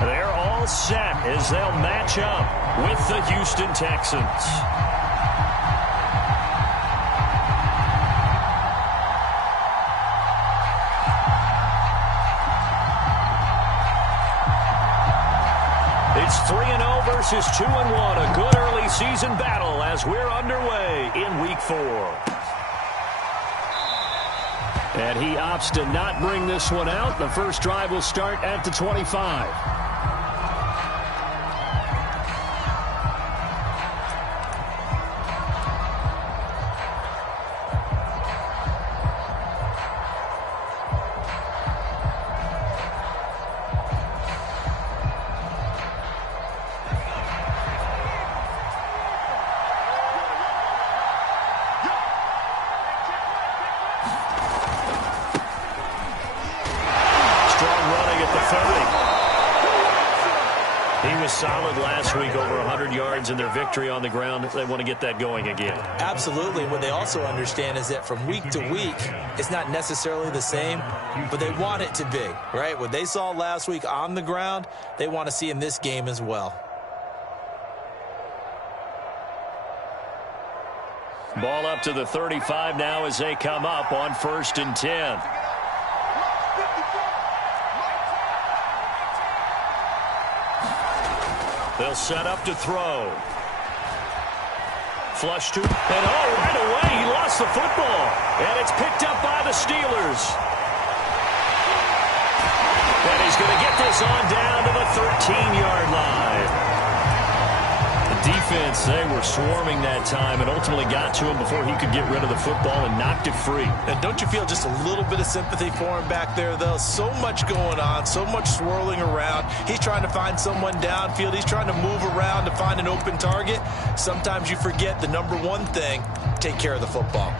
they're all set as they'll match up with the Houston Texans. It's 3-0 versus 2-1. A good early season battle as we're underway in Week 4. And he opts to not bring this one out. The first drive will start at the 25. Solid last week, over 100 yards in their victory on the ground. They want to get that going again. Absolutely. What they also understand is that from week to week, it's not necessarily the same, but they want it to be, right? What they saw last week on the ground, they want to see in this game as well. Ball up to the 35 now as they come up on 1st and 10. They'll set up to throw. Flush to, and right away he lost the football. And it's picked up by the Steelers. And he's going to get this on down to the 13-yard line. The defense, they were swarming that time and ultimately got to him before he could get rid of the football and knocked it free. And don't you feel just a little bit of sympathy for him back there, though? So much going on, so much swirling around. He's trying to find someone downfield. He's trying to move around to find an open target. Sometimes you forget the number one thing, take care of the football.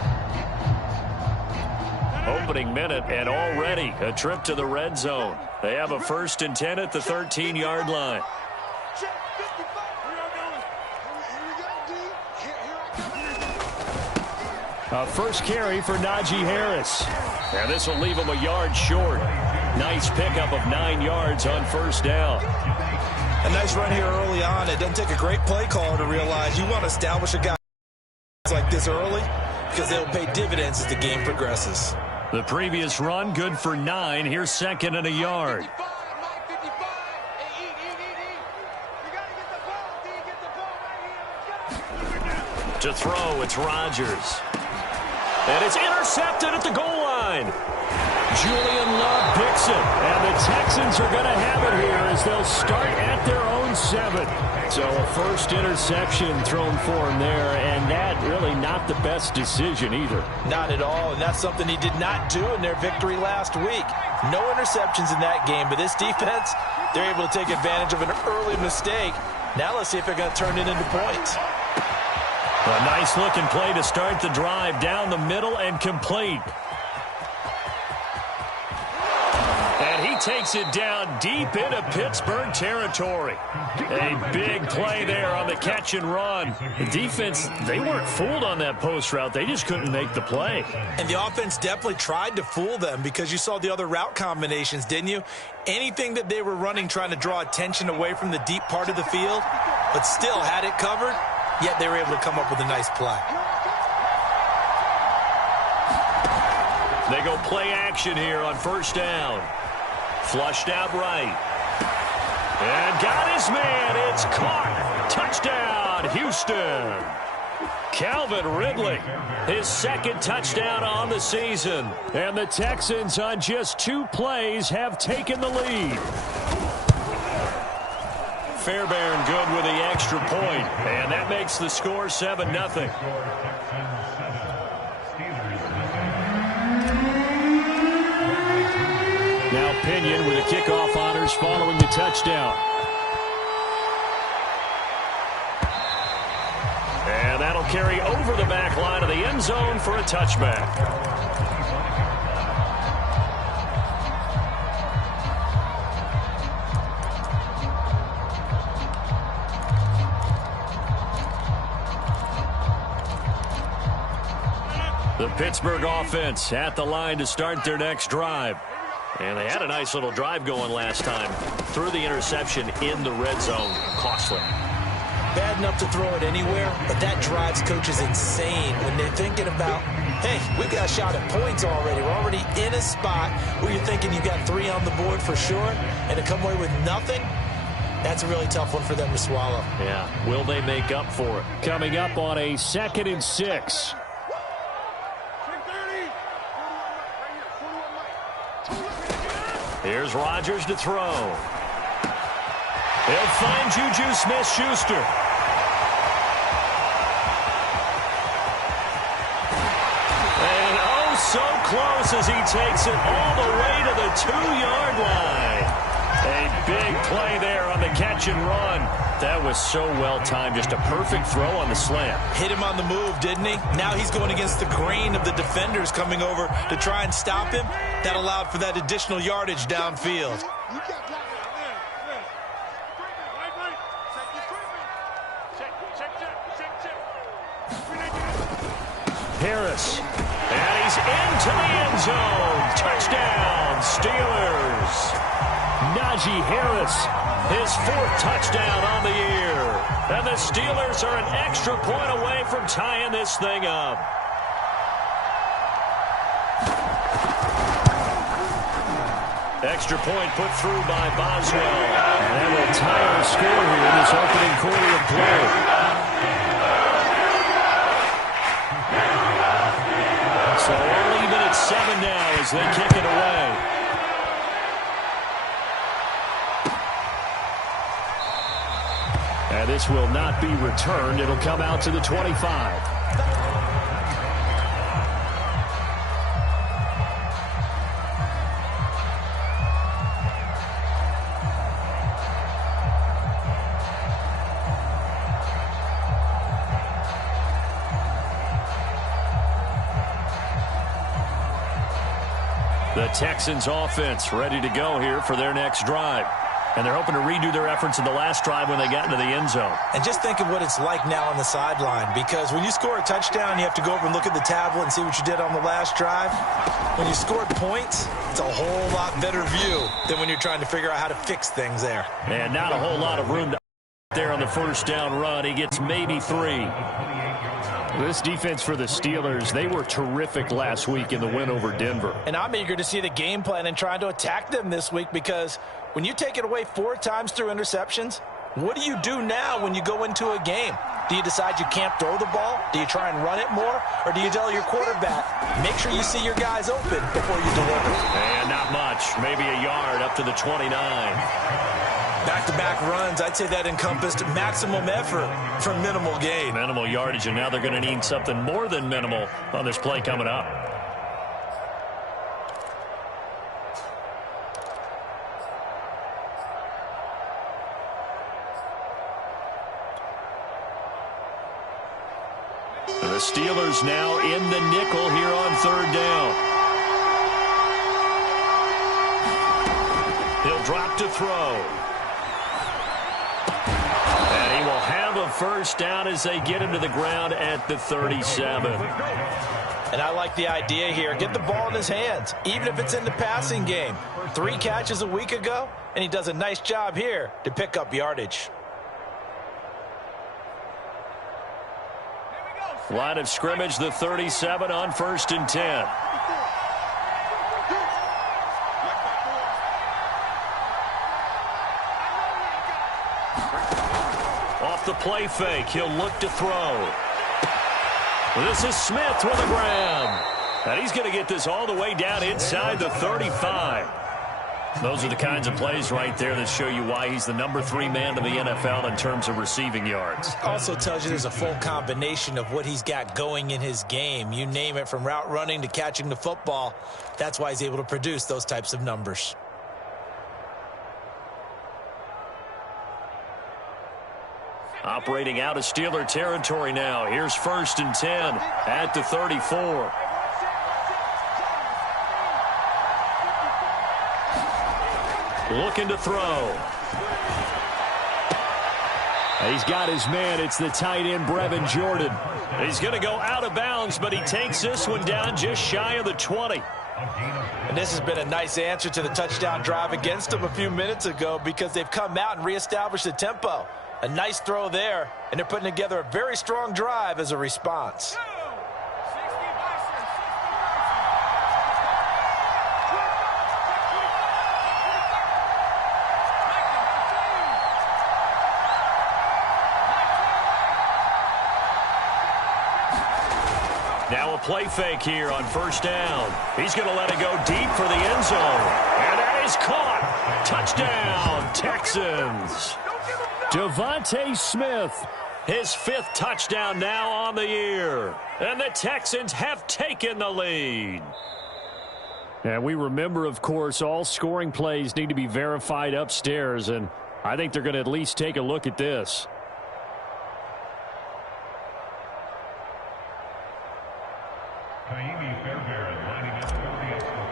Opening minute and already a trip to the red zone. They have a 1st and 10 at the 13-yard line. A first carry for Najee Harris. And this will leave him a yard short. Nice pickup of 9 yards on 1st down. A nice run here early on. It doesn't take a great play caller to realize you want to establish a guy like this early because they'll pay dividends as the game progresses. The previous run good for 9. Here's 2nd and a yard. To throw, it's Rodgers. And it's intercepted at the goal line. Julian Love picks it. And the Texans are going to have it here as they'll start at their own 7. So a first interception thrown for him there, and that really not the best decision either. Not at all, and that's something he did not do in their victory last week. No interceptions in that game, but this defense, they're able to take advantage of an early mistake. Now let's see if they're going to turn it into points. A nice-looking play to start the drive down the middle and complete. And he takes it down deep into Pittsburgh territory. A big play there on the catch and run. The defense, they weren't fooled on that post route. They just couldn't make the play. And the offense definitely tried to fool them because you saw the other route combinations, didn't you? Anything that they were running trying to draw attention away from the deep part of the field, but still had it covered. Yet they were able to come up with a nice play. They go play action here on 1st down. Flushed out right. And got his man. It's caught. Touchdown, Houston. Calvin Ridley, his 2nd touchdown on the season. And the Texans on just 2 plays have taken the lead. Fairbairn good with the extra point, and that makes the score 7-0. Now Pinion with the kickoff honors following the touchdown. And that'll carry over the back line of the end zone for a touchback. The Pittsburgh offense at the line to start their next drive. And they had a nice little drive going last time. Threw the interception in the red zone. Costly. Bad enough to throw it anywhere, but that drives coaches insane when they're thinking about, hey, we've got a shot at points already. We're already in a spot where you're thinking you've got 3 on the board for sure, and to come away with nothing, that's a really tough one for them to swallow. Yeah, will they make up for it? Coming up on a 2nd and 6. Here's Rodgers to throw. He'll find Juju Smith-Schuster. And oh, so close as he takes it all the way to the 2-yard line. A big play there on the catch and run. That was so well timed. Just a perfect throw on the slant. Hit him on the move, didn't he? Now he's going against the grain of the defenders coming over to try and stop him. That allowed for that additional yardage downfield. Harris. And he's into the end zone. Touchdown, Steelers. Najee Harris. His 4th touchdown on the year. And the Steelers are an extra point away from tying this thing up. Extra point put through by Boswell. And they'll tie the score here in this opening quarter of play. So all even at 7 now as they kick it away. And this will not be returned. It'll come out to the 25. The Texans offense ready to go here for their next drive. And they're hoping to redo their efforts in the last drive when they got into the end zone. And just think of what it's like now on the sideline, because when you score a touchdown, you have to go over and look at the tablet and see what you did on the last drive. When you scored points, it's a whole lot better view than when you're trying to figure out how to fix things there. And not a whole lot of room to there on the first down run. He gets maybe 3. This defense for the Steelers, they were terrific last week in the win over Denver. And I'm eager to see the game plan and trying to attack them this week, because when you take it away 4 times through interceptions, what do you do now when you go into a game? Do you decide you can't throw the ball? Do you try and run it more? Or do you tell your quarterback, make sure you see your guys open before you deliver? And not much. Maybe a yard up to the 29. Back-to-back runs, I'd say that encompassed maximum effort for minimal gain. Minimal yardage, and now they're going to need something more than minimal on this play coming up. The Steelers now in the nickel here on 3rd down. He'll drop to throw. And he will have a first down as they get him to the ground at the 37. And I like the idea here. Get the ball in his hands, even if it's in the passing game. 3 catches a week ago, and he does a nice job here to pick up yardage. Line of scrimmage, the 37 on 1st and 10. Off the play fake, he'll look to throw. This is Smith with a grab. And he's going to get this all the way down inside the 35. Those are the kinds of plays right there that show you why he's the number 3 man to the NFL in terms of receiving yards. Also tells you there's a full combination of what he's got going in his game. You name it, from route running to catching the football. That's why he's able to produce those types of numbers. Operating out of Steeler territory now. Here's 1st and 10 at the 34. Looking to throw. He's got his man. It's the tight end, Brevin Jordan. He's going to go out of bounds, but he takes this one down just shy of the 20. And this has been a nice answer to the touchdown drive against them a few minutes ago because they've come out and reestablished the tempo. A nice throw there, and they're putting together a very strong drive as a response. Now a play fake here on first down. He's going to let it go deep for the end zone. And that is caught. Touchdown, Texans. Devontae Smith. His 5th touchdown now on the year. And the Texans have taken the lead. And we remember, of course, all scoring plays need to be verified upstairs. And I think they're going to at least take a look at this.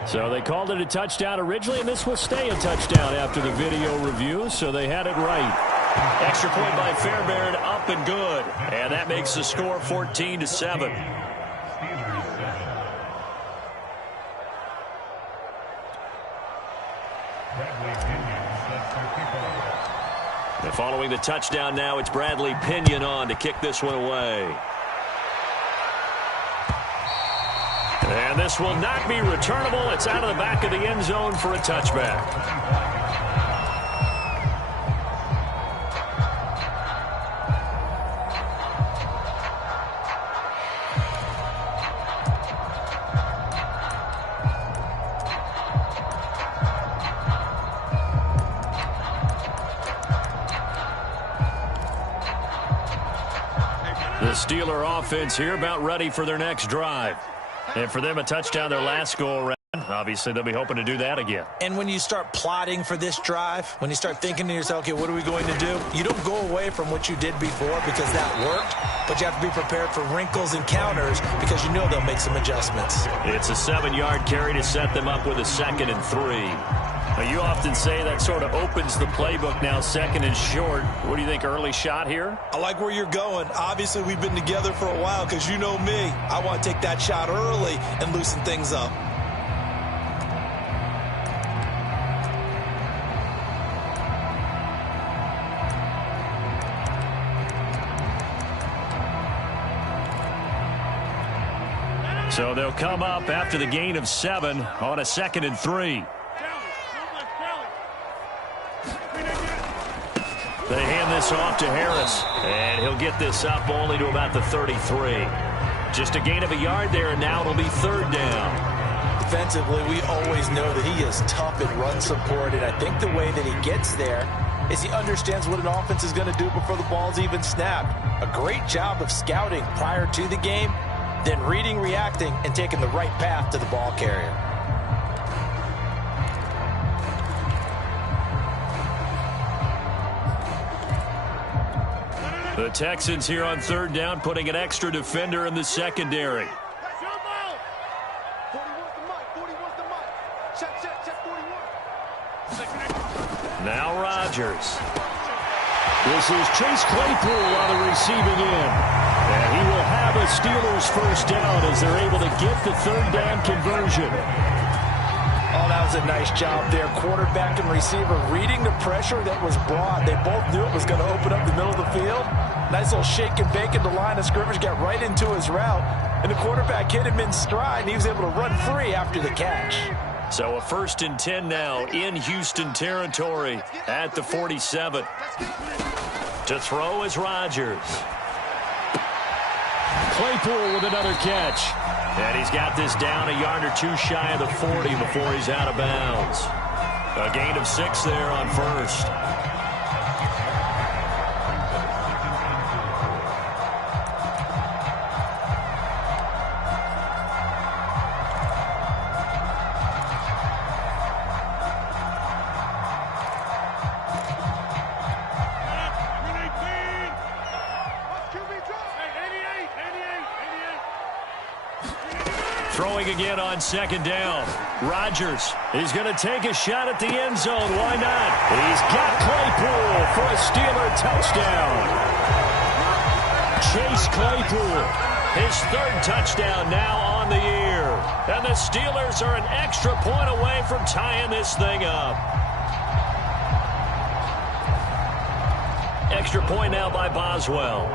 So they called it a touchdown originally, and this will stay a touchdown after the video review, so they had it right. Extra point by Fairbairn, up and good. And that makes the score 14-7. And following the touchdown now, it's Bradley Pinion on to kick this one away. And this will not be returnable. It's out of the back of the end zone for a touchback. The Steeler offense here about ready for their next drive. And for them, a touchdown their last go-around. Obviously, they'll be hoping to do that again. And when you start plotting for this drive, when you start thinking to yourself, okay, what are we going to do? You don't go away from what you did before because that worked, but you have to be prepared for wrinkles and counters because you know they'll make some adjustments. It's a 7-yard carry to set them up with a 2nd and 3. Now, you often say that sort of opens the playbook now, 2nd and short. What do you think, early shot here? I like where you're going. Obviously, we've been together for a while because you know me. I want to take that shot early and loosen things up. So they'll come up after the gain of 7 on a 2nd and 3. They hand this off to Harris, and he'll get this up only to about the 33. Just a gain of a yard there, and now it'll be 3rd down. Defensively, we always know that he is tough at run support, and I think the way that he gets there is he understands what an offense is going to do before the ball's even snapped. A great job of scouting prior to the game, then reading, reacting, and taking the right path to the ball carrier. The Texans here on 3rd down, putting an extra defender in the secondary. Now Rodgers. This is Chase Claypool on the receiving end. And he will have a Steelers 1st down as they're able to get the 3rd down conversion. Oh, that was a nice job there. Quarterback and receiver reading the pressure that was brought. They both knew it was going to open up the middle of the field. Nice little shake and bake at the line of scrimmage, got right into his route. And the quarterback hit him in stride, and he was able to run free after the catch. So a 1st and 10 now in Houston territory at the 47. To throw is Rodgers. Claypool with another catch. And he's got this down a yard or 2 shy of the 40 before he's out of bounds. A gain of 6 there on 1st. Throwing again on 2nd down. Rodgers is going to take a shot at the end zone. Why not? He's got Claypool for a Steeler touchdown. Chase Claypool, his 3rd touchdown now on the year. here. And the Steelers are an extra point away from tying this thing up. Extra point now by Boswell.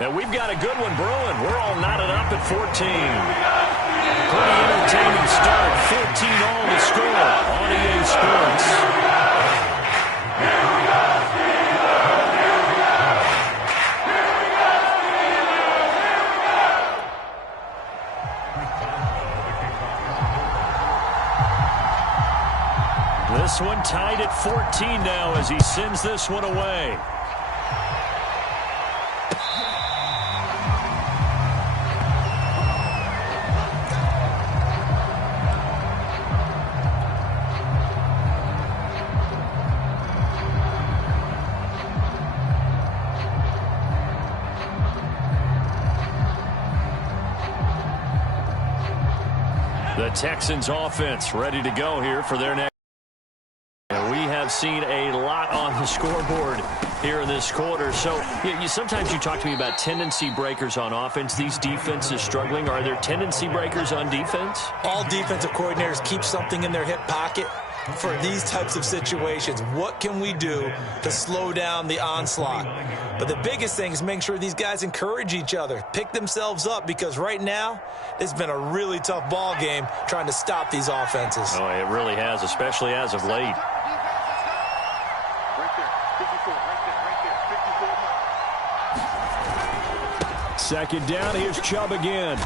And we've got a good one brewing. We're all knotted up at 14. Pretty entertaining start. 14-all to score on EA Sports. This one tied at 14 now as he sends this one away. The Texans offense ready to go here for their next. And we have seen a lot on the scoreboard here in this quarter. So sometimes you talk to me about tendency breakers on offense. These defenses struggling. Are there tendency breakers on defense? All defensive coordinators keep something in their hip pocket for these types of situations. What can we do to slow down the onslaught? But the biggest thing is making sure these guys encourage each other, pick themselves up, because right now it's been a really tough ball game trying to stop these offenses. Oh, it really has, especially as of late. Second down, here's Chubb again.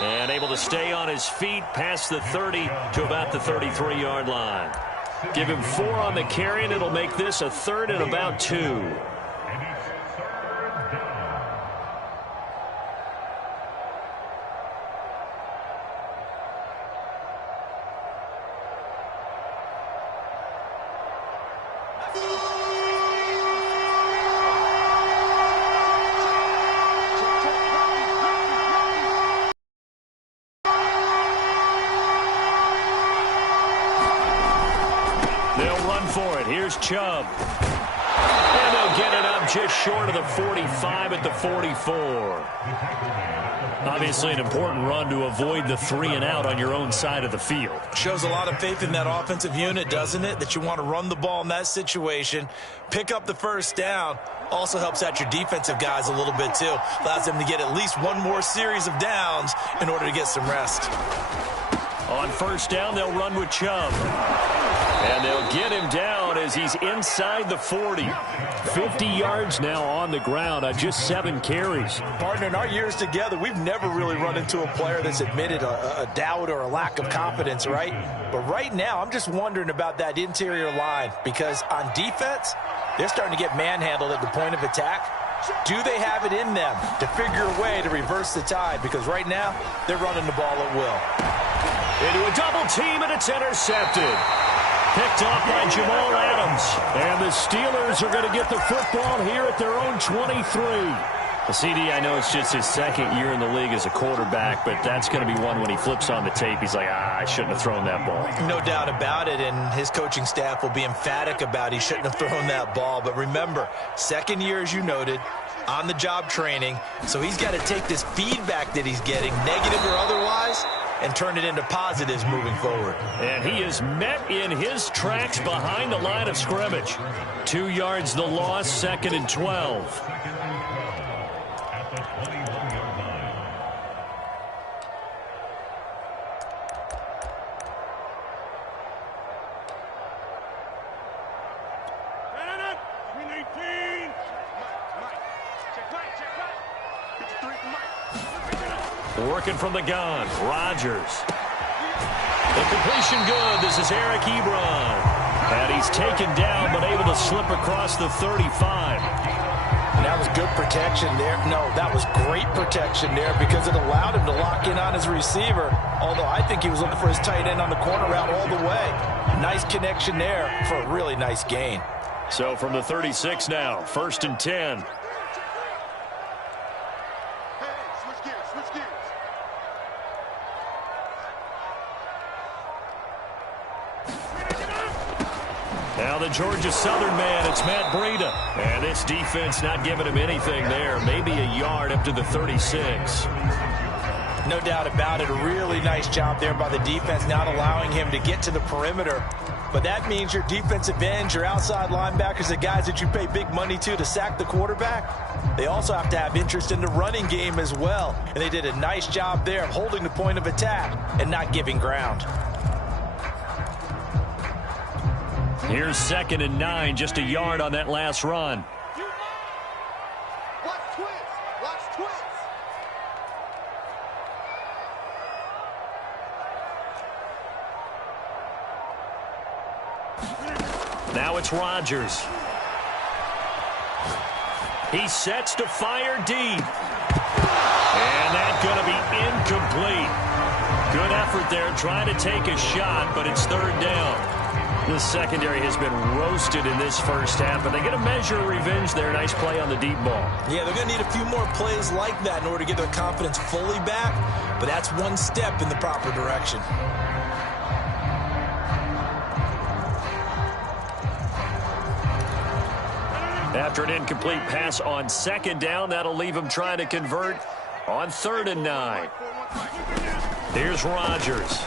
And able to stay on his feet past the 30 to about the 33-yard line. Give him 4 on the carry, and it'll make this a third and about 2. Here's Chubb. And they'll get it up just short of the 45 at the 44. Obviously an important run to avoid the 3 and out on your own side of the field. Shows a lot of faith in that offensive unit, doesn't it? That you want to run the ball in that situation, pick up the first down. Also helps out your defensive guys a little bit too. Allows them to get at least one more series of downs in order to get some rest. On first down, they'll run with Chubb. And they'll get him down as he's inside the 40. 50 yards now on the ground on just 7 carries. Partner, in our years together, we've never really run into a player that's admitted a doubt or a lack of confidence, right? But right now, I'm just wondering about that interior line, because on defense, they're starting to get manhandled at the point of attack. Do they have it in them to figure a way to reverse the tide? Because right now, they're running the ball at will. Into a double team, and it's intercepted. Picked off by Jamal Adams. And the Steelers are going to get the football here at their own 23. The CD, I know it's just his second year in the league as a quarterback, but that's going to be one when he flips on the tape. He's like, I shouldn't have thrown that ball. No doubt about it, and his coaching staff will be emphatic about he shouldn't have thrown that ball. But remember, second year, as you noted, on-the-job training, so he's got to take this feedback that he's getting, negative or otherwise, and turn it into positives moving forward. And he is met in his tracks behind the line of scrimmage. 2 yards the loss, 2nd and 12. Working from the gun, Rodgers. The completion good. This is Eric Ebron. And he's taken down, but able to slip across the 35. And that was good protection there. No, that was great protection there because it allowed him to lock in on his receiver. Although I think he was looking for his tight end on the corner route all the way. Nice connection there for a really nice gain. So from the 36 now, 1st and 10. Now the Georgia Southern man, it's Matt Breida. And this defense not giving him anything there. Maybe a yard up to the 36. No doubt about it. A really nice job there by the defense, not allowing him to get to the perimeter. But that means your defensive ends, your outside linebackers, the guys that you pay big money to sack the quarterback, they also have to have interest in the running game as well. And they did a nice job there of holding the point of attack and not giving ground. Here's 2nd and 9, just a yard on that last run. Now it's Rodgers. He sets to fire deep. And that's going to be incomplete. Good effort there trying to take a shot, but it's 3rd down. The secondary has been roasted in this first half, but they get a measure of revenge there. Nice play on the deep ball. Yeah, they're going to need a few more plays like that in order to get their confidence fully back, but that's one step in the proper direction. After an incomplete pass on 2nd down, that'll leave him trying to convert on 3rd and 9. Here's Rodgers.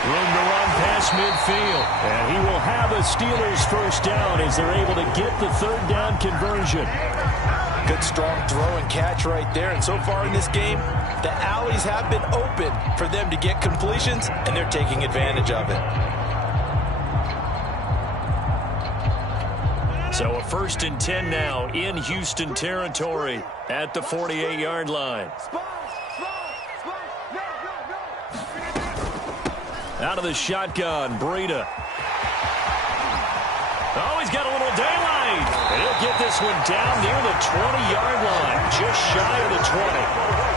Room to run past midfield. And he will have a Steelers first down as they're able to get the 3rd down conversion. Good strong throw and catch right there. And so far in this game, the alleys have been open for them to get completions, and they're taking advantage of it. So a 1st and 10 now in Houston territory at the 48-yard line. Out of the shotgun, Breida. Oh, he's got a little daylight. And he'll get this one down near the 20-yard line, just shy of the 20.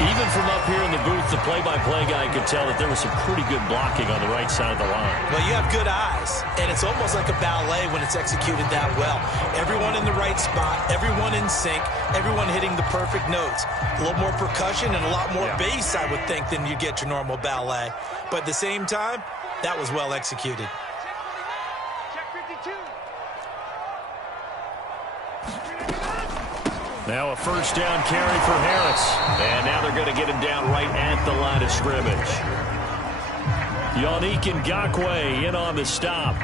Even from up here in the booth, the play-by-play guy could tell that there was some pretty good blocking on the right side of the line. Well, you have good eyes, and it's almost like a ballet when it's executed that well. Everyone in the right spot, everyone in sync, everyone hitting the perfect notes. A little more percussion and a lot more bass, I would think, than you get your normal ballet. But at the same time, that was well executed. Now a 1st down carry for Harris. And now they're going to get him down right at the line of scrimmage. Yannick Ngakoue in on the stop.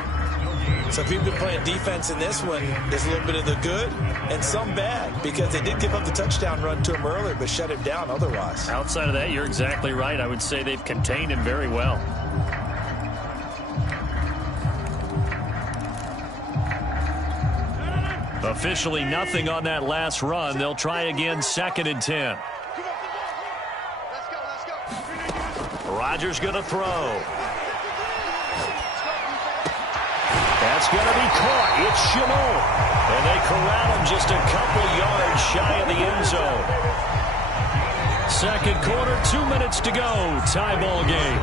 So if you've been playing defense in this one, there's a little bit of the good and some bad, because they did give up the touchdown run to him earlier, but shut him down otherwise. Outside of that, you're exactly right. I would say they've contained him very well. Officially nothing on that last run. They'll try again, 2nd and 10. Rodgers going to throw. That's going to be caught. It's Chenot. And they corral him just a couple yards shy of the end zone. 2nd quarter, 2 minutes to go. Tie ball game.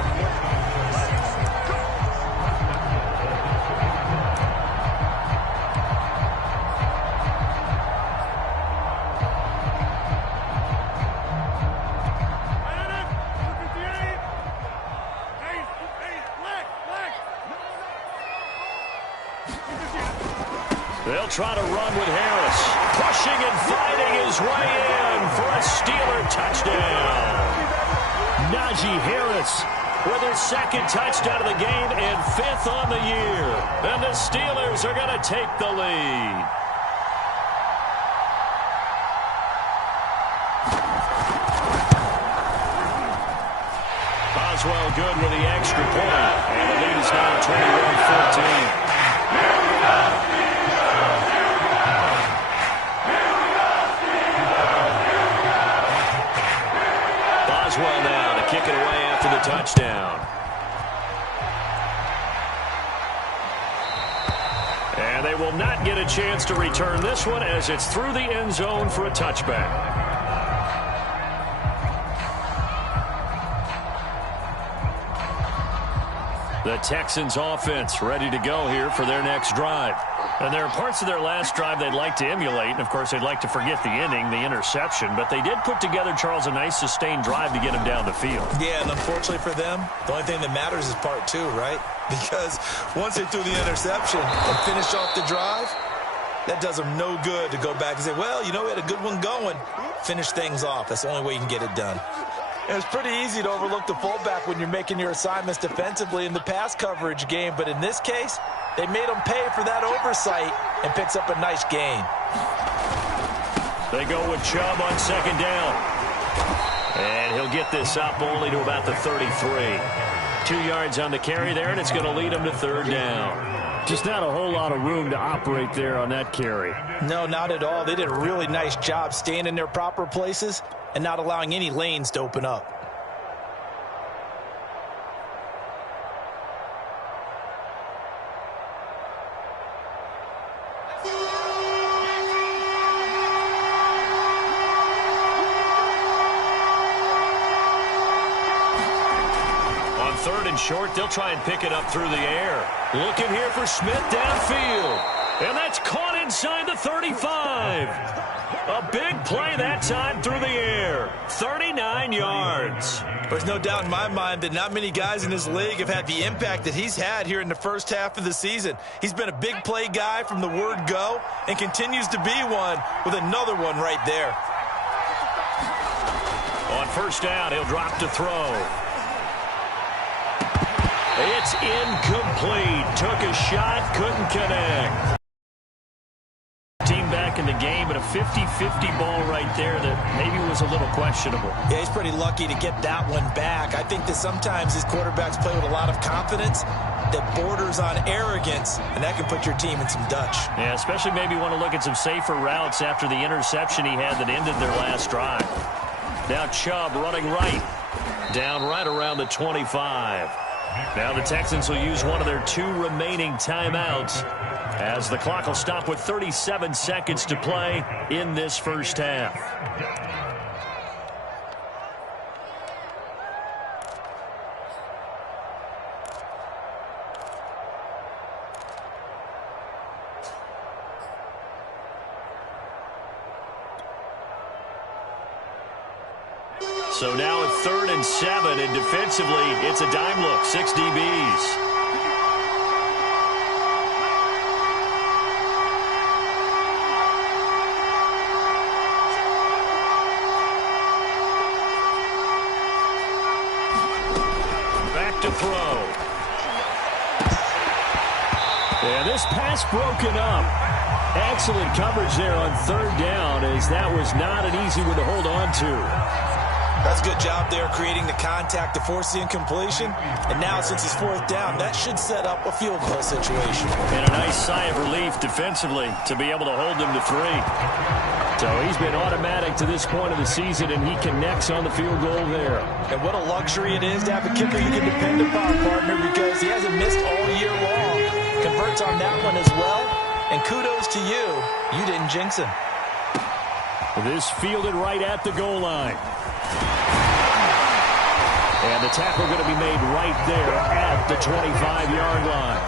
They'll try to run with Harris. Pushing and fighting his way in for a Steeler touchdown. Najee Harris with his 2nd touchdown of the game and 5th on the year. And the Steelers are going to take the lead. Boswell good with the extra point. And the lead is now 21-14. Boswell now to kick it away after the touchdown. And they will not get a chance to return this one as it's through the end zone for a touchback. The Texans offense ready to go here for their next drive. And there are parts of their last drive they'd like to emulate. And, of course, they'd like to forget the inning, the interception. But they did put together, Charles, a nice sustained drive to get him down the field. Yeah, and unfortunately for them, the only thing that matters is part two, right? Because once they threw the interception and finished off the drive, that does them no good to go back and say, well, you know, we had a good one going. Finish things off. That's the only way you can get it done. And it's pretty easy to overlook the fullback when you're making your assignments defensively in the pass coverage game. But in this case, they made him pay for that oversight and picks up a nice gain. They go with Chubb on second down. And he'll get this up only to about the 33. 2 yards on the carry there, and it's going to lead him to third down. Just not a whole lot of room to operate there on that carry. No, not at all. They did a really nice job staying in their proper places and not allowing any lanes to open up. Third and short, they'll try and pick it up through the air. Looking here for Smith downfield. And that's caught inside the 35. A big play that time through the air. 39 yards. There's no doubt in my mind that not many guys in this league have had the impact that he's had here in the first half of the season. He's been a big play guy from the word go and continues to be one with another one right there. On first down, he'll drop to throw. It's incomplete. Took a shot, couldn't connect. Team back in the game, but a 50-50 ball right there that maybe was a little questionable. Yeah, he's pretty lucky to get that one back. I think that sometimes these quarterbacks play with a lot of confidence that borders on arrogance, and that can put your team in some Dutch. Yeah, especially maybe want to look at some safer routes after the interception he had that ended their last drive. Now Chubb running right. Down right around the 25. Now the Texans will use one of their 2 remaining timeouts as the clock will stop with 37 seconds to play in this first half. So now it's 3rd and 7, and defensively, it's a dime look, 6 DBs. Back to throw. Yeah, this pass broken up. Excellent coverage there on 3rd down, as that was not an easy one to hold on to. That's a good job there creating the contact to force the incompletion. And now since it's 4th down, that should set up a field goal situation. And a nice sigh of relief defensively to be able to hold them to 3. So he's been automatic to this point of the season, and he connects on the field goal there. And what a luxury it is to have a kicker you can depend upon, partner, because he hasn't missed all year long. Converts on that one as well. And kudos to you. You didn't jinx him. This fielded right at the goal line. And the tackle going to be made right there at the 25-yard line.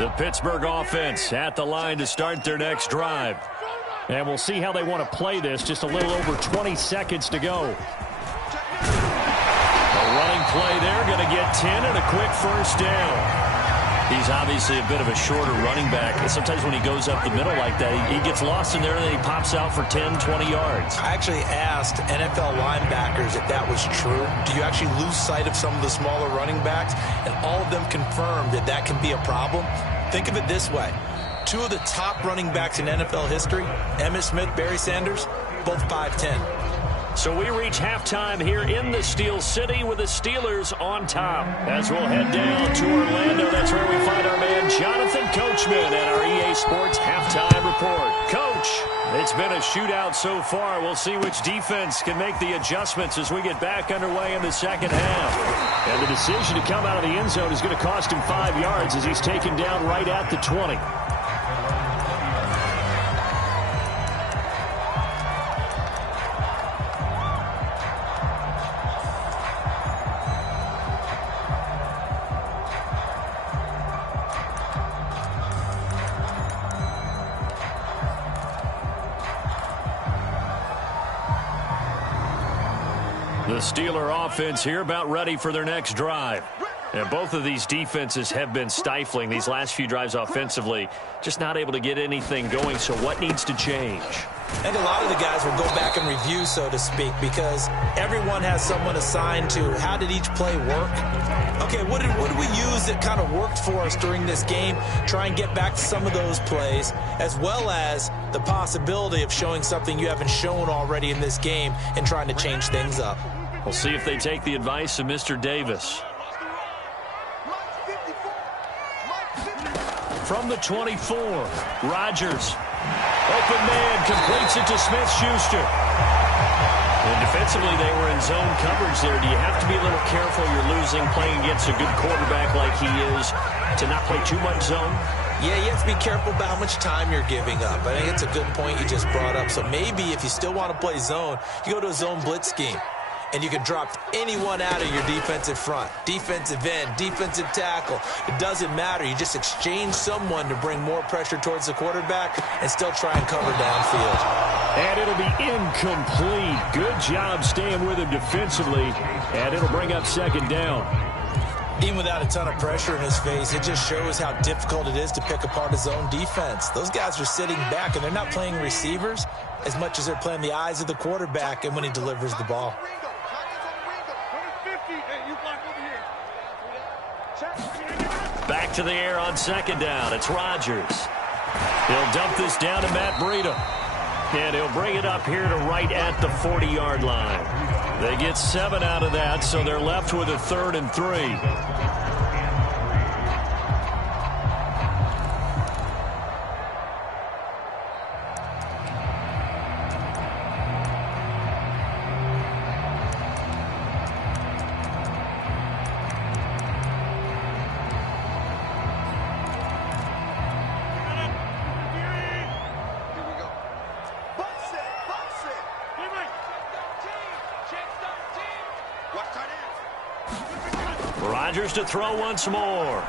The Pittsburgh offense at the line to start their next drive. And we'll see how they want to play this. Just a little over 20 seconds to go. A running play there, going to get 10 and a quick first down. He's obviously a bit of a shorter running back. And sometimes when he goes up the middle like that, he gets lost in there and then he pops out for 10, 20 yards. I actually asked NFL linebackers if that was true. Do you actually lose sight of some of the smaller running backs? And all of them confirmed that that can be a problem. Think of it this way. 2 of the top running backs in NFL history, Emmitt Smith, Barry Sanders, both 5'10". So we reach halftime here in the Steel City with the Steelers on top. As we'll head down to Orlando, that's where we find our man Jonathan Coachman at our EA Sports Halftime Report. Coach, it's been a shootout so far. We'll see which defense can make the adjustments as we get back underway in the second half. And the decision to come out of the end zone is going to cost him 5 yards as he's taken down right at the 20. The Steeler offense here about ready for their next drive. And both of these defenses have been stifling these last few drives offensively. Just not able to get anything going, so what needs to change? I think a lot of the guys will go back and review, so to speak, because everyone has someone assigned to how did each play work. Okay, what did we use that kind of worked for us during this game? Try and get back to some of those plays, as well as the possibility of showing something you haven't shown already in this game and trying to change things up. We'll see if they take the advice of Mr. Davis. From the 24, Rodgers. Open man, completes it to Smith-Schuster. And defensively, they were in zone coverage there. Do you have to be a little careful? You're losing, playing against a good quarterback like he is, to not play too much zone? Yeah, you have to be careful about how much time you're giving up. I think it's a good point you just brought up. So maybe if you still want to play zone, you go to a zone blitz scheme. And you can drop anyone out of your defensive front, defensive end, defensive tackle. It doesn't matter. You just exchange someone to bring more pressure towards the quarterback and still try and cover downfield. And it'll be incomplete. Good job staying with him defensively. And it'll bring up second down. Even without a ton of pressure in his face, it just shows how difficult it is to pick apart his own defense. Those guys are sitting back, and they're not playing receivers as much as they're playing the eyes of the quarterback and when he delivers the ball. Back to the air on second down. It's Rodgers. He'll dump this down to Matt Breida. And he'll bring it up here to right at the 40-yard line. They get 7 out of that, so they're left with a 3rd and 3. Rodgers to throw once more.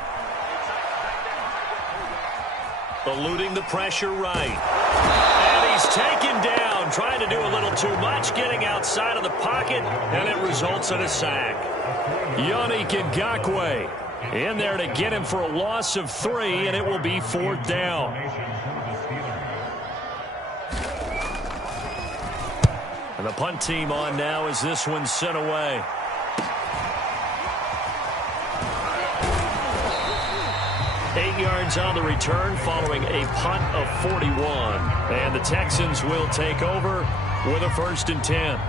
Eluding the pressure right. And he's taken down, trying to do a little too much, getting outside of the pocket, and it results in a sack. Yannick Ngakoue in there to get him for a loss of 3, and it will be 4th down. And the punt team on now as this one's sent away. Yards on the return following a punt of 41. And the Texans will take over with a 1st and 10.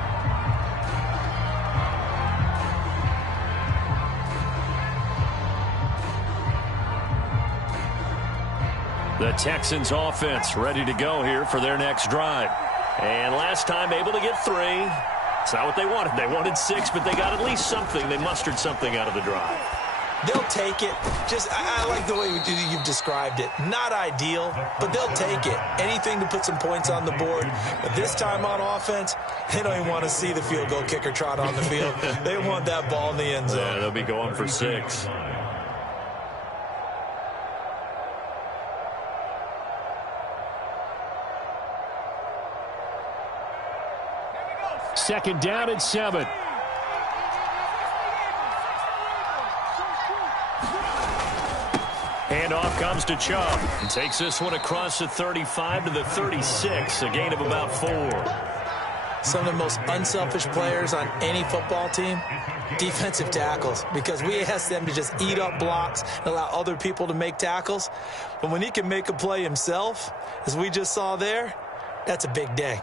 The Texans offense ready to go here for their next drive. And last time able to get 3. It's not what they wanted. They wanted 6, but they got at least something. They mustered something out of the drive. They'll take it. I like the way you've described it. Not ideal, but they'll take it. Anything to put some points on the board. But this time on offense, they don't even want to see the field goal kicker trot on the field. They want that ball in the end zone. Yeah, they'll be going for 6. Second down at 7. Handoff comes to Chubb and takes this one across the 35 to the 36, a gain of about 4. Some of the most unselfish players on any football team, defensive tackles, because we ask them to just eat up blocks and allow other people to make tackles. But when he can make a play himself, as we just saw there, that's a big day.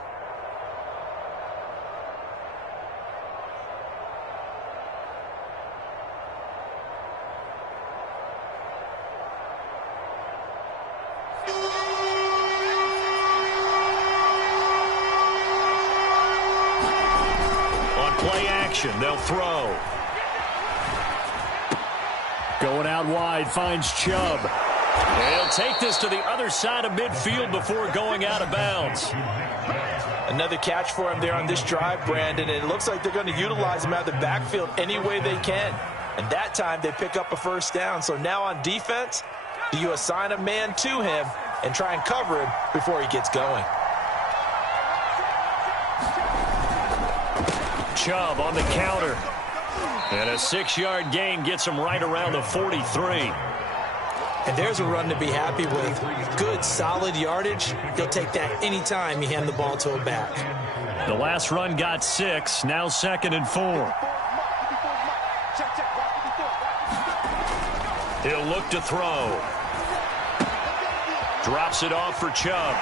Play action. They'll throw. Going out wide, finds Chubb. And he'll take this to the other side of midfield before going out of bounds. Another catch for him there on this drive, Brandon, and it looks like they're going to utilize him out of the backfield any way they can. And that time they pick up a first down. So now on defense, do you assign a man to him and try and cover him before he gets going? Chubb on the counter. And a 6-yard gain gets him right around the 43. And there's a run to be happy with. Good, solid yardage. He'll take that anytime you hand the ball to a back. The last run got 6. Now 2nd and 4. He'll look to throw. Drops it off for Chubb.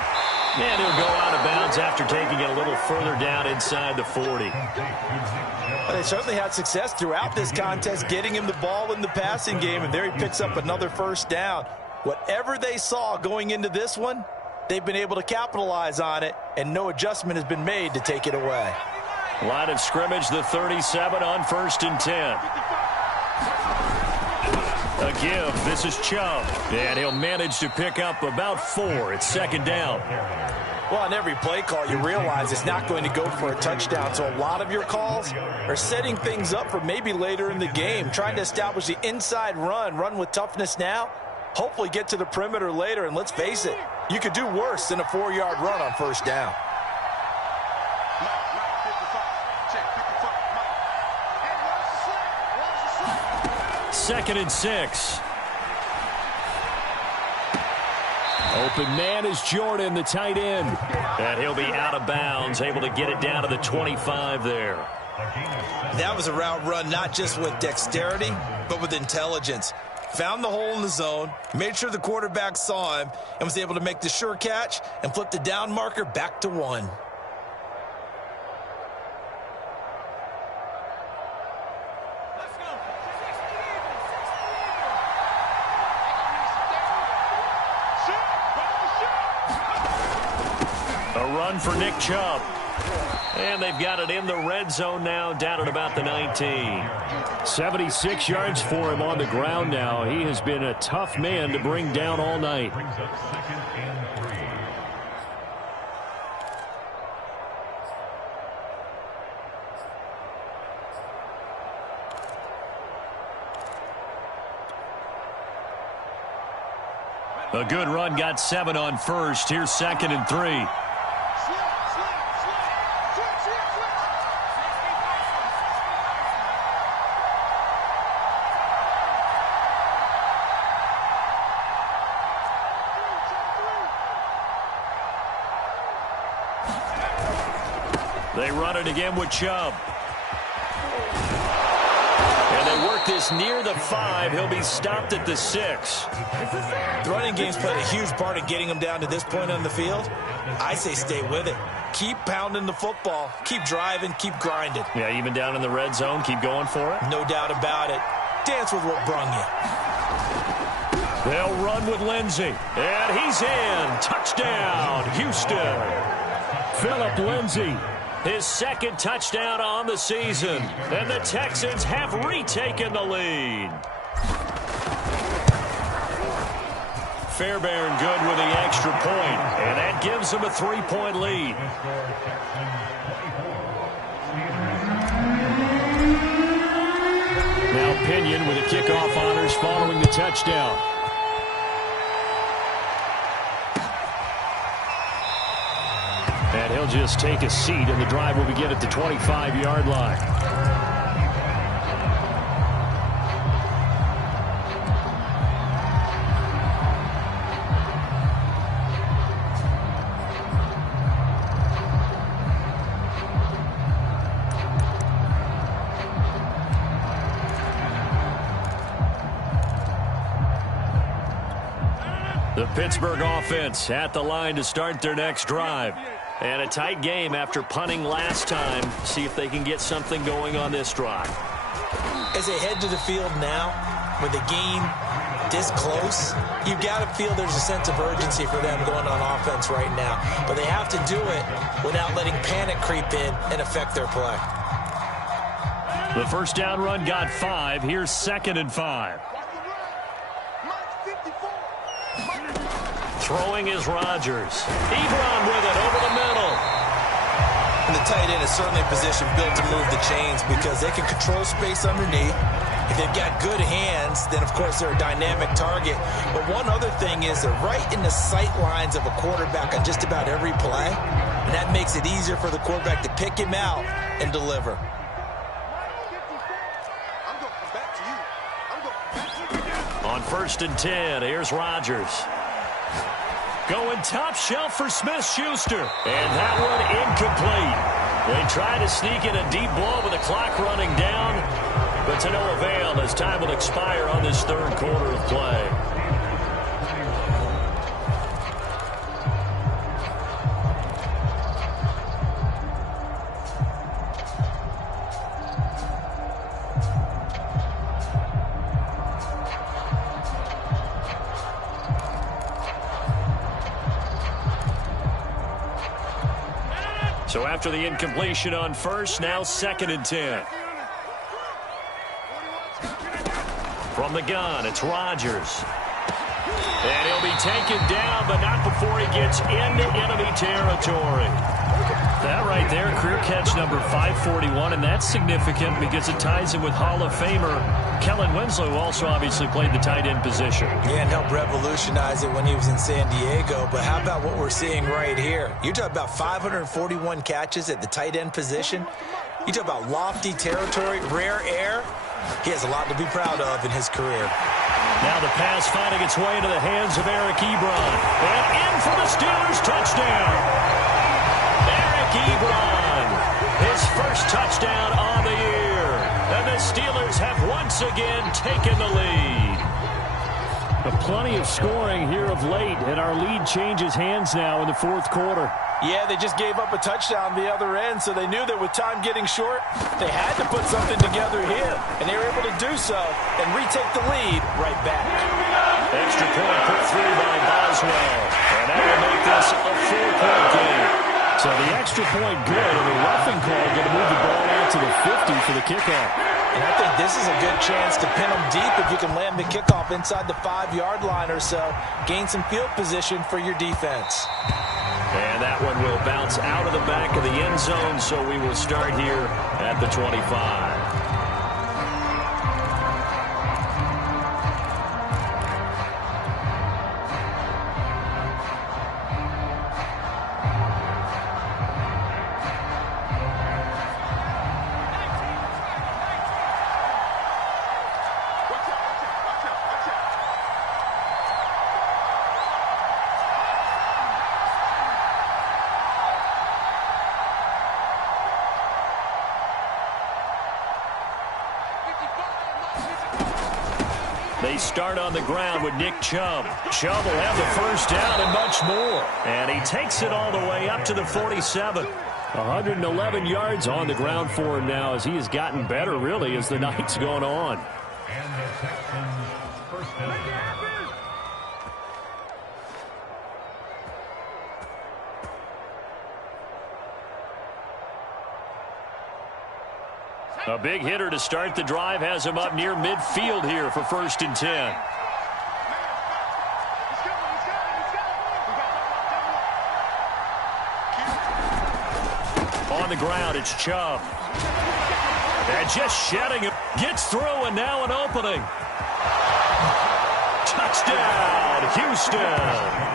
And he'll go out of bounds after taking it a little further down inside the 40. Well, they certainly had success throughout this contest, getting him the ball in the passing game, and there he picks up another first down. Whatever they saw going into this one, they've been able to capitalize on it, and no adjustment has been made to take it away. Line of scrimmage, the 37 on 1st and 10. A give. This is Chubb. And he'll manage to pick up about 4. It's 2nd down. Well, on every play call, you realize it's not going to go for a touchdown. So a lot of your calls are setting things up for maybe later in the game, trying to establish the inside run with toughness now, hopefully get to the perimeter later. And let's face it, you could do worse than a 4-yard run on 1st down. Second and 6. Open man is Jordan, the tight end. And he'll be out of bounds, able to get it down to the 25 there. That was a route run not just with dexterity, but with intelligence. Found the hole in the zone, made sure the quarterback saw him, and was able to make the sure catch and flip the down marker back to 1. For Nick Chubb. And they've got it in the red zone now, down at about the 19. 76 yards for him on the ground now. He has been a tough man to bring down all night. A good run, got 7 on 1st. Here's 2nd and 3. They run it again with Chubb. And they work this near the 5. He'll be stopped at the 6. The running game's played a huge part in getting him down to this point on the field. I say stay with it. Keep pounding the football. Keep driving. Keep grinding. Yeah, even down in the red zone, keep going for it. No doubt about it. Dance with what brung you. They'll run with Lindsey. And he's in. Touchdown, Houston. Phillip Lindsay. His 2nd touchdown on the season. And the Texans have retaken the lead. Fairbairn good with the extra point. And that gives them a 3-point lead. Now Pinion with the kickoff honors following the touchdown. And he'll just take a seat, and the drive will begin at the 25-yard line. The Pittsburgh offense at the line to start their next drive. And a tight game after punting last time. See if they can get something going on this drive. As they head to the field now, with the game this close, you've got to feel there's a sense of urgency for them going on offense right now. But they have to do it without letting panic creep in and affect their play. The first down run got 5. Here's 2nd and 5. Throwing is Rodgers. Ebron with it over the middle. And the tight end is certainly a position built to move the chains because they can control space underneath. If they've got good hands, then, of course, they're a dynamic target. But one other thing is they're right in the sight lines of a quarterback on just about every play. And that makes it easier for the quarterback to pick him out and deliver. On 1st and 10, here's Rodgers. Going top shelf for Smith-Schuster. And that one incomplete. They try to sneak in a deep ball with the clock running down, but to no avail as time will expire on this 3rd quarter of play. So after the incompletion on 1st, now 2nd and 10. From the gun, it's Rodgers. And he'll be taken down, but not before he gets into enemy territory. That right there, career catch number 541, and that's significant because it ties him with Hall of Famer Kellen Winslow, who also obviously played the tight end position. Yeah, and helped revolutionize it when he was in San Diego. But how about what we're seeing right here? You talk about 541 catches at the tight end position. You talk about lofty territory, rare air. He has a lot to be proud of in his career. Now the pass finding its way into the hands of Eric Ebron. And in for the Steelers touchdown. Eric Ebron, his first touchdown on the year. And the Steelers have once again taken the lead. Plenty of scoring here of late, and our lead changes hands now in the 4th quarter. Yeah, they just gave up a touchdown the other end, so they knew that with time getting short, they had to put something together here. And they were able to do so and retake the lead right back. Extra point put through by Boswell. And that will make this a 4-point game. So the extra point good, and the roughing call going to move the ball out to the 50 for the kickoff. And I think this is a good chance to pin them deep if you can land the kickoff inside the 5-yard line or so. Gain some field position for your defense. And that one will bounce out of the back of the end zone, so we will start here at the 25. They start on the ground with Nick Chubb. Chubb will have the first down and much more. And he takes it all the way up to the 47. 111 yards on the ground for him now as he has gotten better, really, as the night's gone on. A big hitter to start the drive has him up near midfield here for 1st and 10. On the ground, it's Chubb. And just shedding it. Gets through, and now an opening. Touchdown, Houston.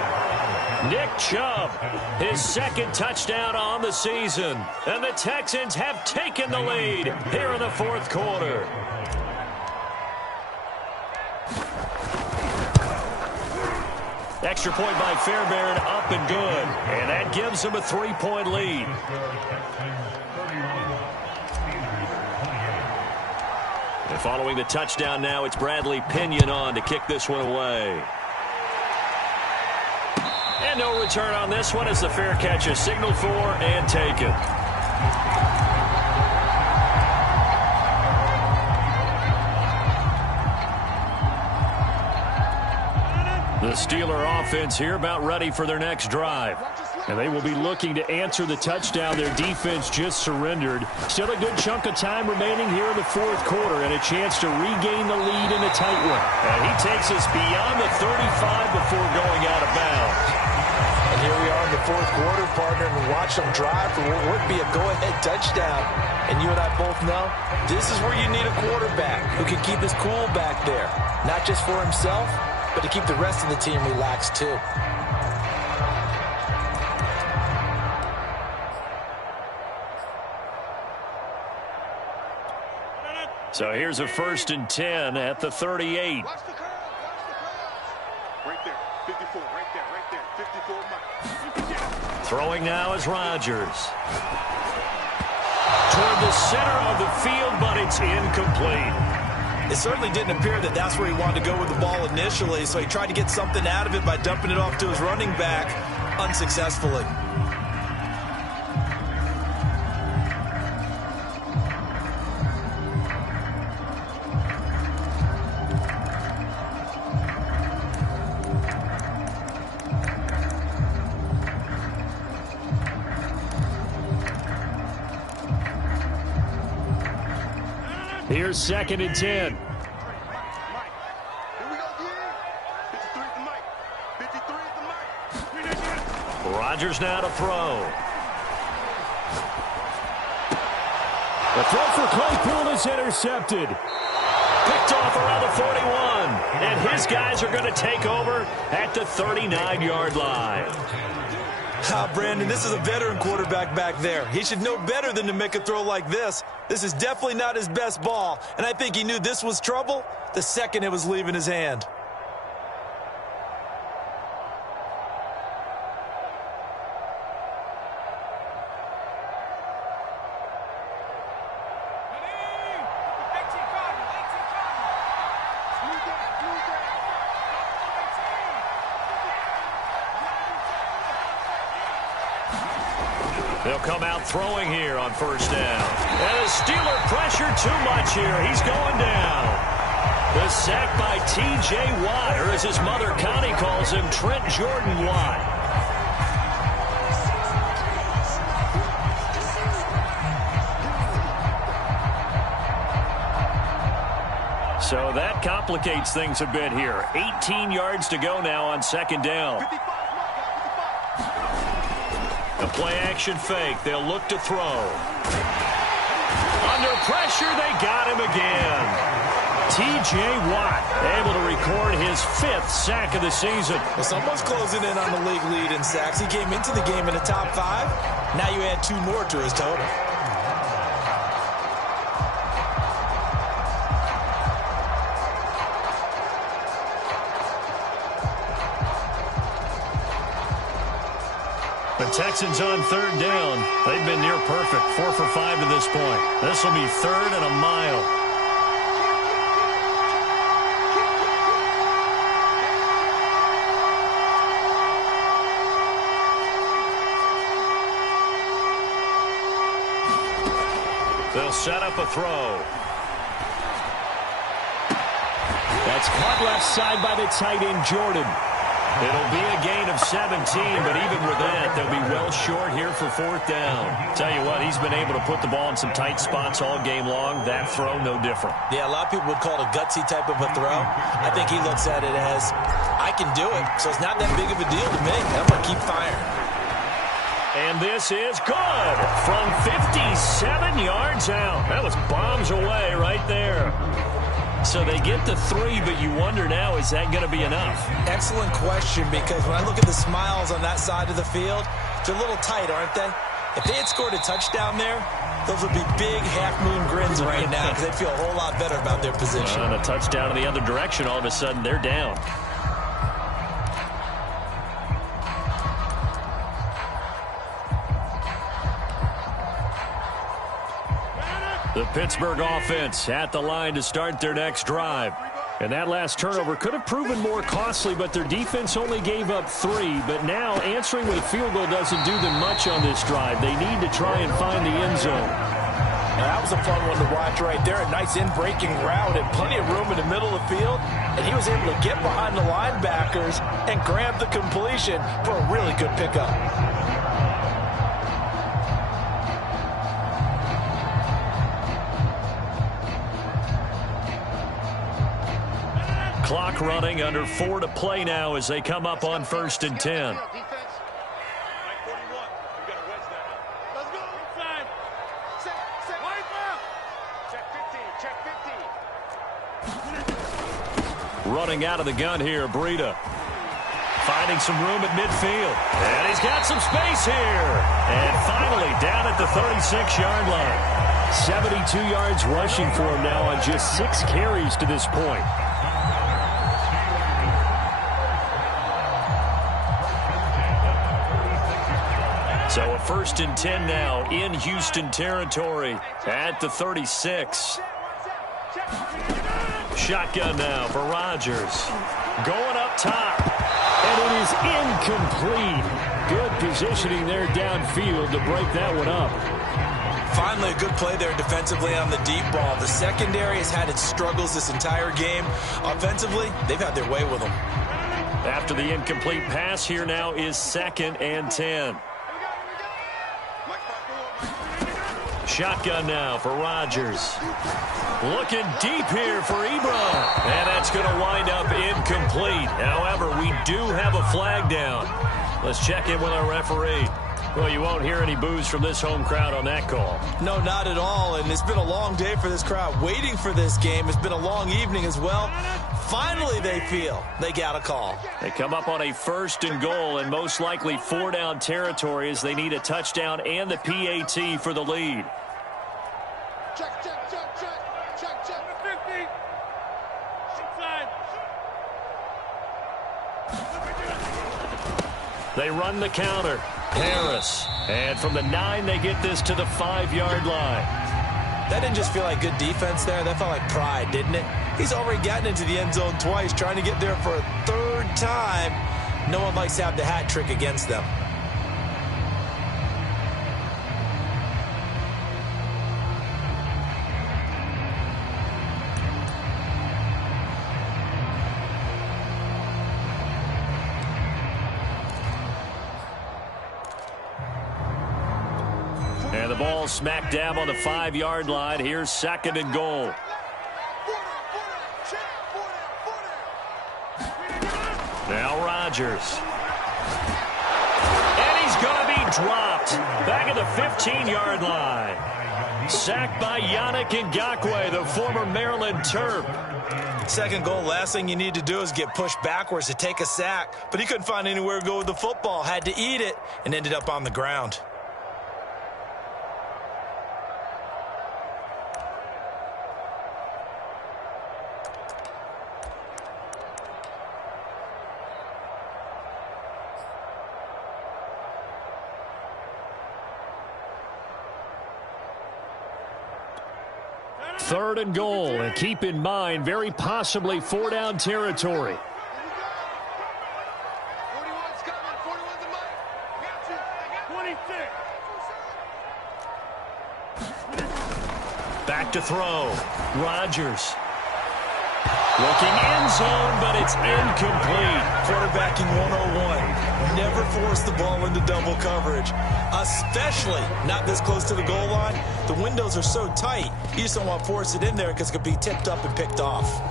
Nick Chubb, his 2nd touchdown on the season. And the Texans have taken the lead here in the 4th quarter. Extra point by Fairbairn, up and good. And that gives them a 3-point lead. And following the touchdown now, it's Bradley Pinion on to kick this one away. And no return on this one as the fair catch is signaled for and taken. The Steeler offense here about ready for their next drive. And they will be looking to answer the touchdown their defense just surrendered. Still a good chunk of time remaining here in the fourth quarter and a chance to regain the lead in a tight one. And he takes us beyond the 35 before going out of bounds. And here we are in the fourth quarter, partner, and watch them drive for what would be a go-ahead touchdown. And you and I both know this is where you need a quarterback who can keep his cool back there. Not just for himself, but to keep the rest of the team relaxed too. So here's a 1st and 10 at the 38. Watch the curve. Right there, 54, right there, 54. Throwing now is Rodgers. Toward the center of the field, but it's incomplete. It certainly didn't appear that that's where he wanted to go with the ball initially, so he tried to get something out of it by dumping it off to his running back unsuccessfully. Here's 2nd and 10. Here we go, 53 at the mic. 53 at the mic. Rodgers now to throw. The throw for Claypool is intercepted. Picked off around the 41. And his guys are going to take over at the 39-yard line. Brandon, this is a veteran quarterback back there. He should know better than to make a throw like this. This is definitely not his best ball, and I think he knew this was trouble the second it was leaving his hand. They'll come out throwing here on 1st down. And the Steeler pressure too much here. He's going down. The sack by T.J. Watt, or as his mother Connie calls him, Trent Jordan Watt. So that complicates things a bit here. 18 yards to go now on 2nd down. A play-action fake. They'll look to throw. Under pressure, they got him again. T.J. Watt able to record his 5th sack of the season. Well, someone's closing in on the league lead in sacks. He came into the game in the top 5. Now you add 2 more to his total. The Texans on 3rd down. They've been near perfect. 4 for 5 to this point. This will be 3rd and a mile. They'll set up a throw. That's caught left side by the tight end, Jordan. It'll be a gain of 17, but even with that, they'll be well short here for 4th down. Tell you what, he's been able to put the ball in some tight spots all game long. That throw, no different. Yeah, a lot of people would call it a gutsy type of a throw. I think he looks at it as, I can do it, so it's not that big of a deal to me. I'm going to keep firing. And this is good from 57 yards out. That was bombs away right there. So they get to 3, but you wonder now, is that going to be enough? Excellent question, because when I look at the smiles on that side of the field, they're a little tight, aren't they? If they had scored a touchdown there, those would be big half-moon grins right now because they'd feel a whole lot better about their position. And a touchdown in the other direction, all of a sudden they're down. The Pittsburgh offense at the line to start their next drive. And that last turnover could have proven more costly, but their defense only gave up 3. But now answering with a field goal doesn't do them much on this drive. They need to try and find the end zone. That was a fun one to watch right there. A nice in-breaking route and plenty of room in the middle of the field. And he was able to get behind the linebackers and grab the completion for a really good pickup. Clock running, under 4 to play now as they come up on 1st and 10. Running out of the gun here, Breida. Finding some room at midfield. And he's got some space here. And finally down at the 36-yard line. 72 yards rushing for him now on just 6 carries to this point. So a 1st and 10 now in Houston territory at the 36. Shotgun now for Rodgers. Going up top. And it is incomplete. Good positioning there downfield to break that one up. Finally, a good play there defensively on the deep ball. The secondary has had its struggles this entire game. Offensively, they've had their way with them. After the incomplete pass, here now is 2nd and 10. Shotgun now for Rodgers. Looking deep here for Ebron. And that's going to wind up incomplete. However, we do have a flag down. Let's check in with our referee. Well, you won't hear any boos from this home crowd on that call. No, not at all. And it's been a long day for this crowd waiting for this game. It's been a long evening as well. Finally, they feel they got a call. They come up on a 1st and goal and most likely 4-down territory as they need a touchdown and the PAT for the lead. Check, check, check, check, check, check. 50. They run the counter. Harris. And from the 9, they get this to the 5-yard line. That didn't just feel like good defense there. That felt like pride, didn't it? He's already gotten into the end zone twice, trying to get there for a 3rd time. No one likes to have the hat trick against them. And the ball smack dab on the 5-yard line. Here's 2nd and goal. Now Rodgers. And he's going to be dropped back at the 15-yard line. Sacked by Yannick Ngakoue, the former Maryland Terp. 2nd goal, last thing you need to do is get pushed backwards to take a sack. But he couldn't find anywhere to go with the football. Had to eat it and ended up on the ground. Third and goal, and keep in mind, very possibly 4-down territory. 41's coming. 41's a mic. Got you. 26. Back to throw. Rodgers. Looking end zone, but it's incomplete. Quarterbacking 101. Never force the ball into double coverage, especially not this close to the goal line. The windows are so tight, you just don't want to force it in there because it could be tipped up and picked off.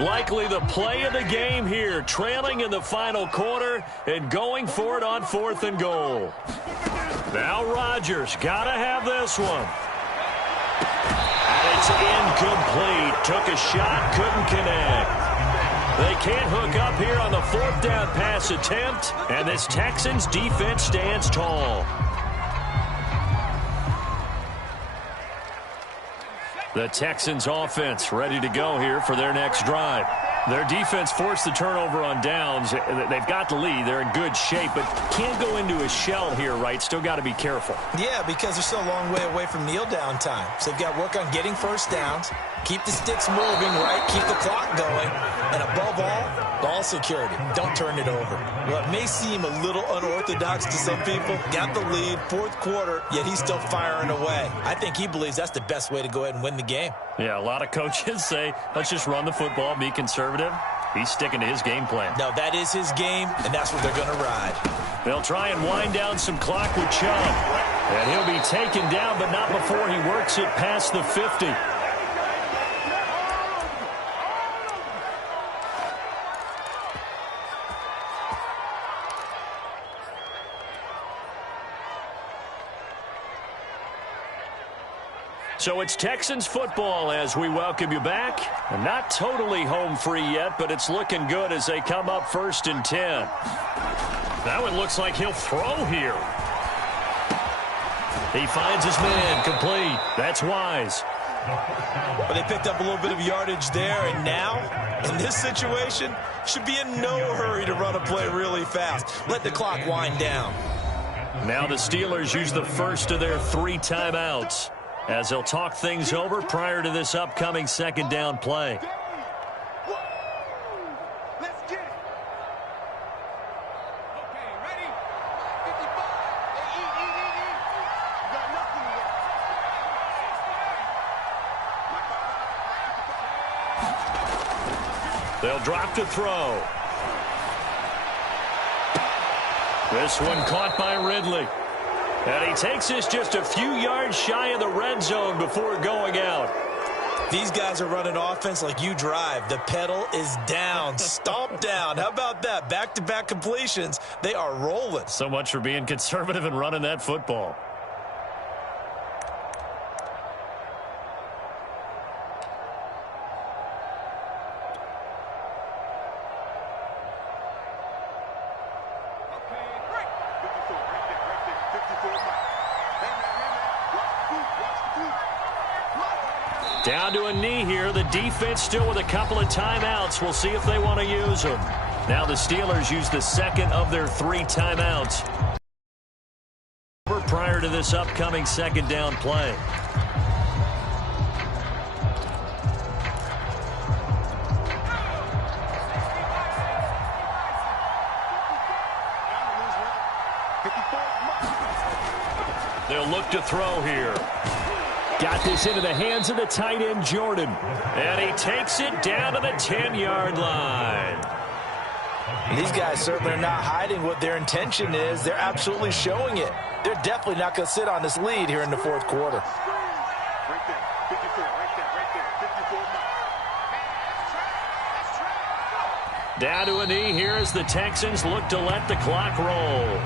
Likely the play of the game here, trailing in the final quarter and going for it on 4th and goal. Now Rodgers, gotta have this one. And it's incomplete. Took a shot, couldn't connect. They can't hook up here on the 4th down pass attempt, and this Texans defense stands tall. The Texans offense ready to go here for their next drive. Their defense forced the turnover on downs. They've got the lead. They're in good shape, but can't go into a shell here, right? Still got to be careful. Yeah, because they're still a long way away from kneel down time. So they've got to work on getting first downs, keep the sticks moving, right? Keep the clock going. And above all, ball security. Don't turn it over. Well, it may seem a little unorthodox to some people. Got the lead, fourth quarter, yet he's still firing away. I think he believes that's the best way to go ahead and win the game. Yeah, a lot of coaches say, let's just run the football, be conservative. He's sticking to his game plan. No, that is his game, and that's what they're going to ride. They'll try and wind down some clock with Chubb. And he'll be taken down, but not before he works it past the 50. So it's Texans football as we welcome you back. And not totally home free yet, but it's looking good as they come up 1st and 10. Now it looks like he'll throw here. He finds his man complete. That's wise. But they picked up a little bit of yardage there, and now, in this situation, should be in no hurry to run a play really fast. Let the clock wind down. Now the Steelers use the first of their 3 timeouts, as they'll talk things over prior to this upcoming 2nd down play. Let's get it. Okay, ready? 55. Hey, eat. You got nothing yet. They'll drop to throw. This one caught by Ridley. And he takes this just a few yards shy of the red zone before going out. These guys are running offense like you drive. The pedal is down, stomp down. How about that? Back-to-back completions. They are rolling. So much for being conservative and running that football. Down to a knee here. The defense still with a couple of timeouts. We'll see if they want to use them. Now the Steelers use the 2nd of their 3 timeouts prior to this upcoming 2nd down play. They'll look to throw here. Got this into the hands of the tight end, Jordan. And he takes it down to the 10-yard line. These guys certainly are not hiding what their intention is. They're absolutely showing it. They're definitely not going to sit on this lead here in the 4th quarter. Right there. 54. Right there. 54. Down to a knee here as the Texans look to let the clock roll.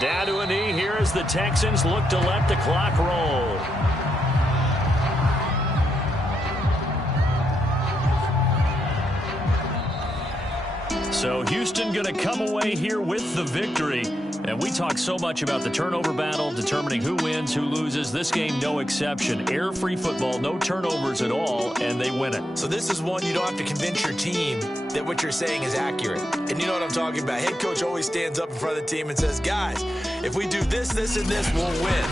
Down to a knee here as the Texans look to let the clock roll. So Houston going to come away here with the victory. And we talk so much about the turnover battle, determining who wins, who loses. This game, no exception. Error-free football, no turnovers at all, and they win it. So this is one you don't have to convince your team that what you're saying is accurate. And you know what I'm talking about. Head coach always stands up in front of the team and says, guys, if we do this, this, and this, we'll win.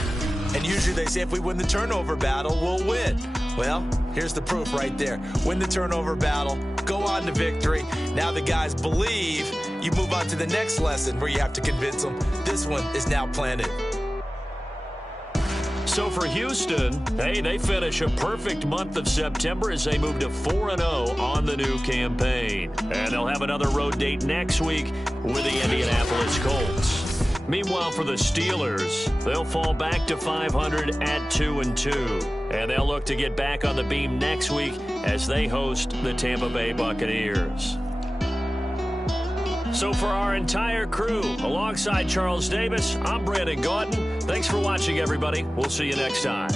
And usually they say if we win the turnover battle, we'll win. Well, here's the proof right there. Win the turnover battle, go on to victory. Now the guys believe. You move on to the next lesson where you have to convince them. This one is now planted. So for Houston, hey, they finish a perfect month of September as they move to 4-0 on the new campaign. And they'll have another road date next week with the Indianapolis Colts. Meanwhile, for the Steelers, they'll fall back to 500 at 2-2. And they'll look to get back on the beam next week as they host the Tampa Bay Buccaneers. So for our entire crew, alongside Charles Davis, I'm Brandon Gaudin. Thanks for watching, everybody. We'll see you next time.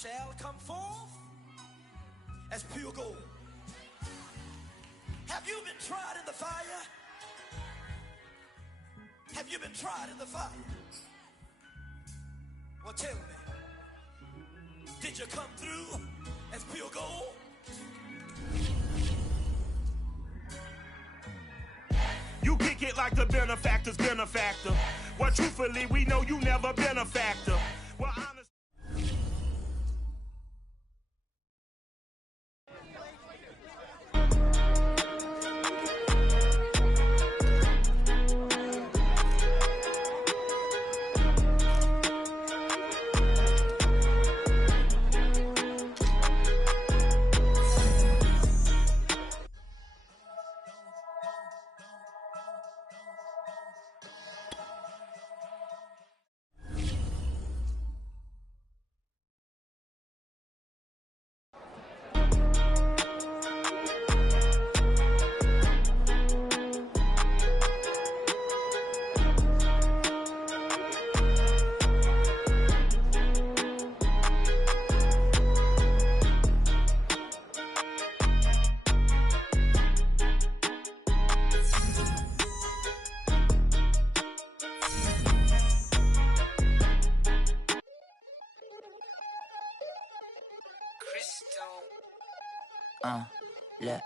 shall come forth as pure gold. Have you been tried in the fire? Have you been tried in the fire? Well, tell me, did you come through as pure gold? You kick it like the benefactor's benefactor. Well, truthfully, we know you never been a factor. Well, honestly. Look,